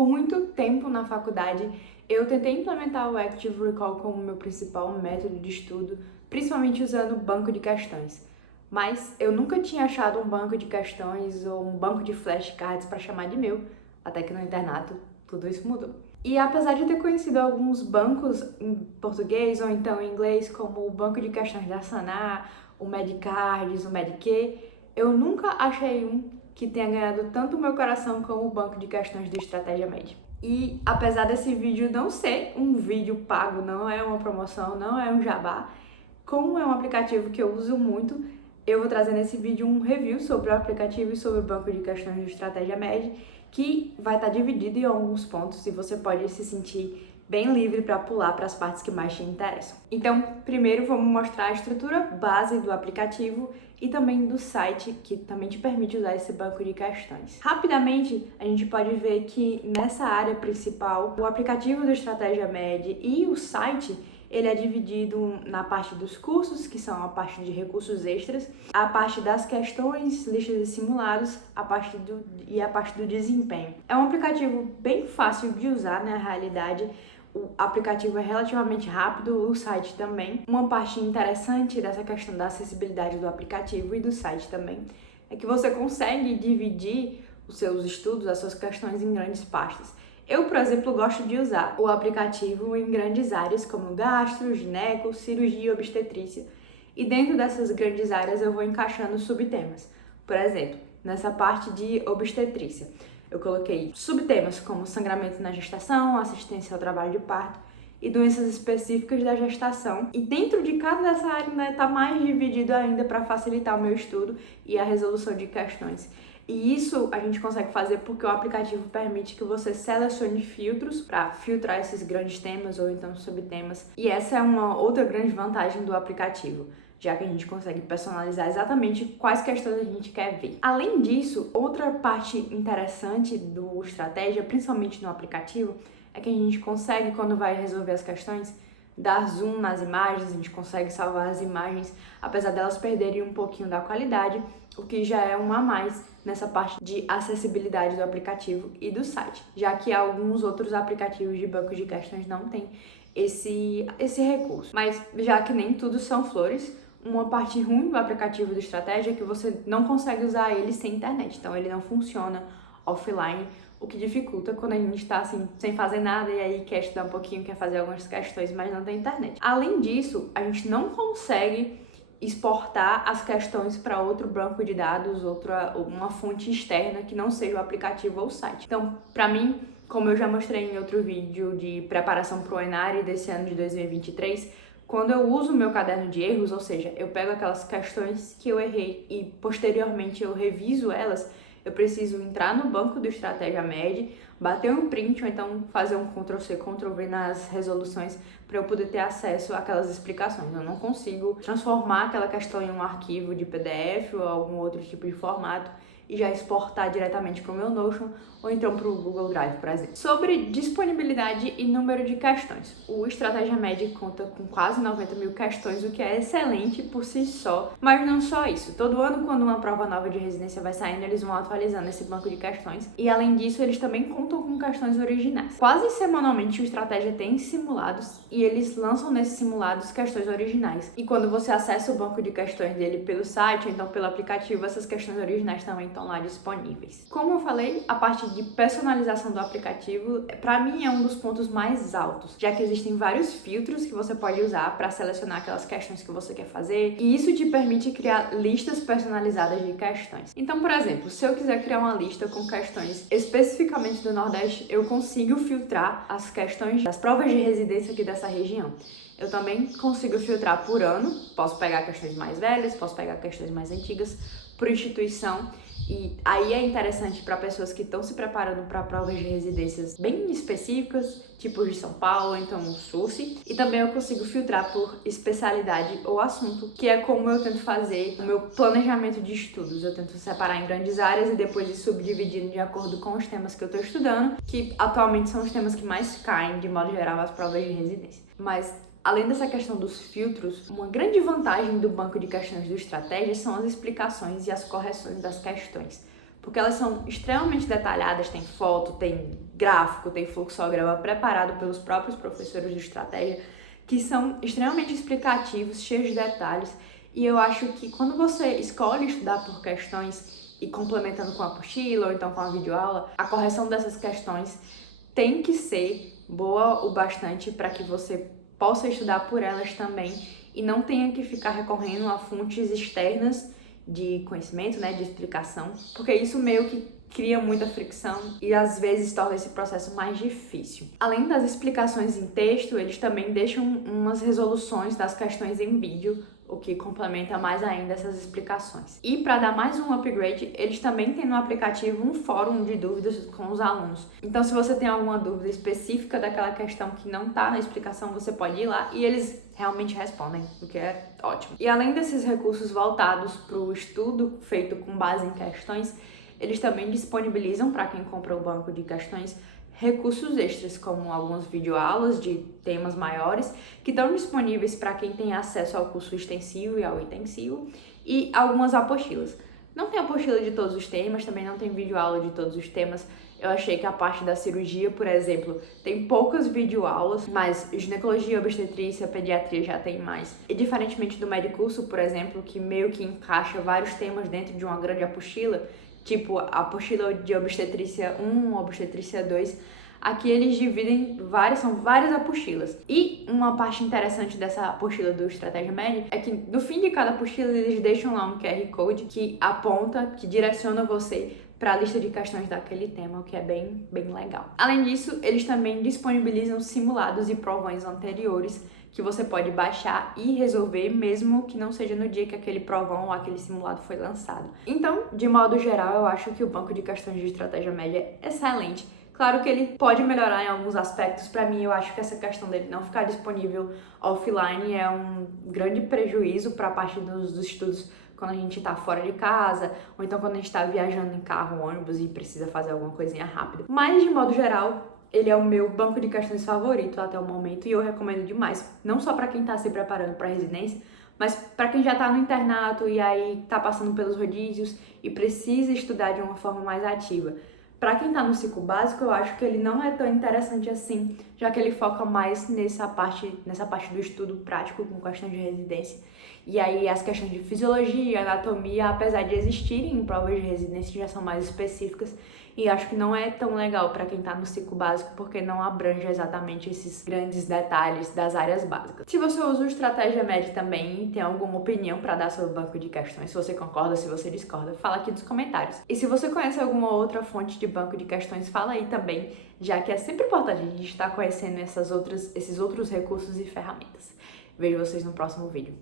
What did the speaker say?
Por muito tempo na faculdade, eu tentei implementar o Active Recall como meu principal método de estudo, principalmente usando banco de questões. Mas eu nunca tinha achado um banco de questões ou um banco de flashcards para chamar de meu, até que no internato tudo isso mudou. E apesar de ter conhecido alguns bancos em português ou então em inglês, como o banco de questões da Sanar, o Medcards, o Medq, eu nunca achei um que tenha ganhado tanto o meu coração como o banco de questões do Estratégia Med. E apesar desse vídeo não ser um vídeo pago, não é uma promoção, não é um jabá, como é um aplicativo que eu uso muito, eu vou trazer nesse vídeo um review sobre o aplicativo e sobre o banco de questões do Estratégia Med, que vai estar dividido em alguns pontos e você pode se sentir bem livre para pular para as partes que mais te interessam. Então, primeiro vamos mostrar a estrutura base do aplicativo e também do site, que também te permite usar esse banco de questões. Rapidamente, a gente pode ver que nessa área principal, o aplicativo do Estratégia Med e o site, ele é dividido na parte dos cursos, que são a parte de recursos extras, a parte das questões, listas de simulados, a parte do desempenho. É um aplicativo bem fácil de usar, na realidade. O aplicativo é relativamente rápido, o site também. Uma parte interessante dessa questão da acessibilidade do aplicativo e do site também é que você consegue dividir os seus estudos, as suas questões em grandes pastas. Eu, por exemplo, gosto de usar o aplicativo em grandes áreas como gastro, gineco, cirurgia e obstetrícia. E dentro dessas grandes áreas eu vou encaixando subtemas. Por exemplo, nessa parte de obstetrícia, eu coloquei subtemas como sangramento na gestação, assistência ao trabalho de parto e doenças específicas da gestação. E dentro de cada dessa área ainda está mais dividido ainda para facilitar o meu estudo e a resolução de questões. E isso a gente consegue fazer porque o aplicativo permite que você selecione filtros para filtrar esses grandes temas ou então subtemas. E essa é uma outra grande vantagem do aplicativo, já que a gente consegue personalizar exatamente quais questões a gente quer ver. Além disso, outra parte interessante do Estratégia, principalmente no aplicativo, é que a gente consegue, quando vai resolver as questões, dar zoom nas imagens, a gente consegue salvar as imagens, apesar delas perderem um pouquinho da qualidade, o que já é um a mais nessa parte de acessibilidade do aplicativo e do site, já que alguns outros aplicativos de bancos de questões não têm esse recurso. Mas já que nem tudo são flores, uma parte ruim do aplicativo do Estratégia é que você não consegue usar ele sem internet, então ele não funciona offline, o que dificulta quando a gente está assim, sem fazer nada e aí quer estudar um pouquinho, quer fazer algumas questões, mas não tem internet. Além disso, a gente não consegue exportar as questões para outro banco de dados, uma fonte externa que não seja o aplicativo ou o site. Então, para mim, como eu já mostrei em outro vídeo de preparação para o ENARE desse ano de 2023, quando eu uso o meu caderno de erros, ou seja, eu pego aquelas questões que eu errei e posteriormente eu reviso elas, eu preciso entrar no banco do Estratégia Med, bater um print ou então fazer um Ctrl+C, Ctrl+V nas resoluções para eu poder ter acesso àquelas explicações. Eu não consigo transformar aquela questão em um arquivo de PDF ou algum outro tipo de formato e já exportar diretamente para o meu Notion ou então para o Google Drive, por exemplo. Sobre disponibilidade e número de questões. O Estratégia Med conta com quase 90 mil questões, o que é excelente por si só, mas não só isso. Todo ano, quando uma prova nova de residência vai saindo, eles vão atualizando esse banco de questões e, além disso, eles também contam com questões originais. Quase semanalmente o Estratégia tem simulados e eles lançam nesses simulados questões originais. E quando você acessa o banco de questões dele pelo site ou então pelo aplicativo, essas questões originais também estão lá disponíveis. Como eu falei, a parte de personalização do aplicativo, para mim, é um dos pontos mais altos, já que existem vários filtros que você pode usar para selecionar aquelas questões que você quer fazer, e isso te permite criar listas personalizadas de questões. Então, por exemplo, se eu quiser criar uma lista com questões especificamente do Nordeste, eu consigo filtrar as questões das provas de residência aqui dessa região. Eu também consigo filtrar por ano, posso pegar questões mais velhas, posso pegar questões mais antigas, por instituição. E aí é interessante para pessoas que estão se preparando para provas de residências bem específicas, tipo de São Paulo, então o SUSE. E também eu consigo filtrar por especialidade ou assunto, que é como eu tento fazer o meu planejamento de estudos. Eu tento separar em grandes áreas e depois ir subdividindo de acordo com os temas que eu estou estudando, que atualmente são os temas que mais caem, de modo geral, nas provas de residência. Mas além dessa questão dos filtros, uma grande vantagem do banco de questões do Estratégia são as explicações e as correções das questões. porque elas são extremamente detalhadas, tem foto, tem gráfico, tem fluxograma preparado pelos próprios professores de estratégia, que são extremamente explicativos, cheios de detalhes, e eu acho que quando você escolhe estudar por questões e complementando com a apostila ou então com a videoaula, a correção dessas questões tem que ser boa o bastante para que você possa estudar por elas também e não tenha que ficar recorrendo a fontes externas de conhecimento, né, de explicação, porque isso meio que cria muita fricção e às vezes torna esse processo mais difícil. Além das explicações em texto, eles também deixam umas resoluções das questões em vídeo, o que complementa mais ainda essas explicações. E para dar mais um upgrade, eles também têm no aplicativo um fórum de dúvidas com os alunos. Então, se você tem alguma dúvida específica daquela questão que não está na explicação, você pode ir lá e eles realmente respondem, o que é ótimo. E além desses recursos voltados para o estudo feito com base em questões, eles também disponibilizam para quem compra o banco de questões recursos extras, como algumas videoaulas de temas maiores, que estão disponíveis para quem tem acesso ao curso extensivo e ao intensivo, e algumas apostilas. Não tem apostila de todos os temas, também não tem videoaula de todos os temas. Eu achei que a parte da cirurgia, por exemplo, tem poucas videoaulas, mas ginecologia, obstetrícia, pediatria já tem mais. E diferentemente do medicurso, por exemplo, que meio que encaixa vários temas dentro de uma grande apostila, tipo a apostila de obstetrícia 1, obstetrícia 2, aqui eles dividem são várias apostilas. E uma parte interessante dessa apostila do Estratégia Med é que no fim de cada apostila eles deixam lá um QR Code que aponta, que direciona você para a lista de questões daquele tema, o que é bem legal. Além disso, eles também disponibilizam simulados e provões anteriores que você pode baixar e resolver, mesmo que não seja no dia que aquele provão ou aquele simulado foi lançado. Então, de modo geral, eu acho que o banco de questões de estratégia média é excelente. Claro que ele pode melhorar em alguns aspectos. Para mim, eu acho que essa questão dele não ficar disponível offline é um grande prejuízo para a parte dos estudos quando a gente está fora de casa, ou então quando a gente está viajando em carro, ônibus e precisa fazer alguma coisinha rápida. Mas, de modo geral, ele é o meu banco de questões favorito até o momento e eu recomendo demais, não só para quem está se preparando para residência, mas para quem já está no internato e aí está passando pelos rodízios e precisa estudar de uma forma mais ativa. Para quem está no ciclo básico, eu acho que ele não é tão interessante assim, já que ele foca mais nessa parte do estudo prático com questões de residência. E aí as questões de fisiologia, anatomia, apesar de existirem em provas de residência, já são mais específicas. E acho que não é tão legal para quem está no ciclo básico, porque não abrange exatamente esses grandes detalhes das áreas básicas. Se você usa o Estratégia Med também e tem alguma opinião para dar sobre o banco de questões, se você concorda, se você discorda, fala aqui nos comentários. E se você conhece alguma outra fonte de banco de questões, fala aí também, já que é sempre importante a gente estar conhecendo esses outros recursos e ferramentas. Vejo vocês no próximo vídeo.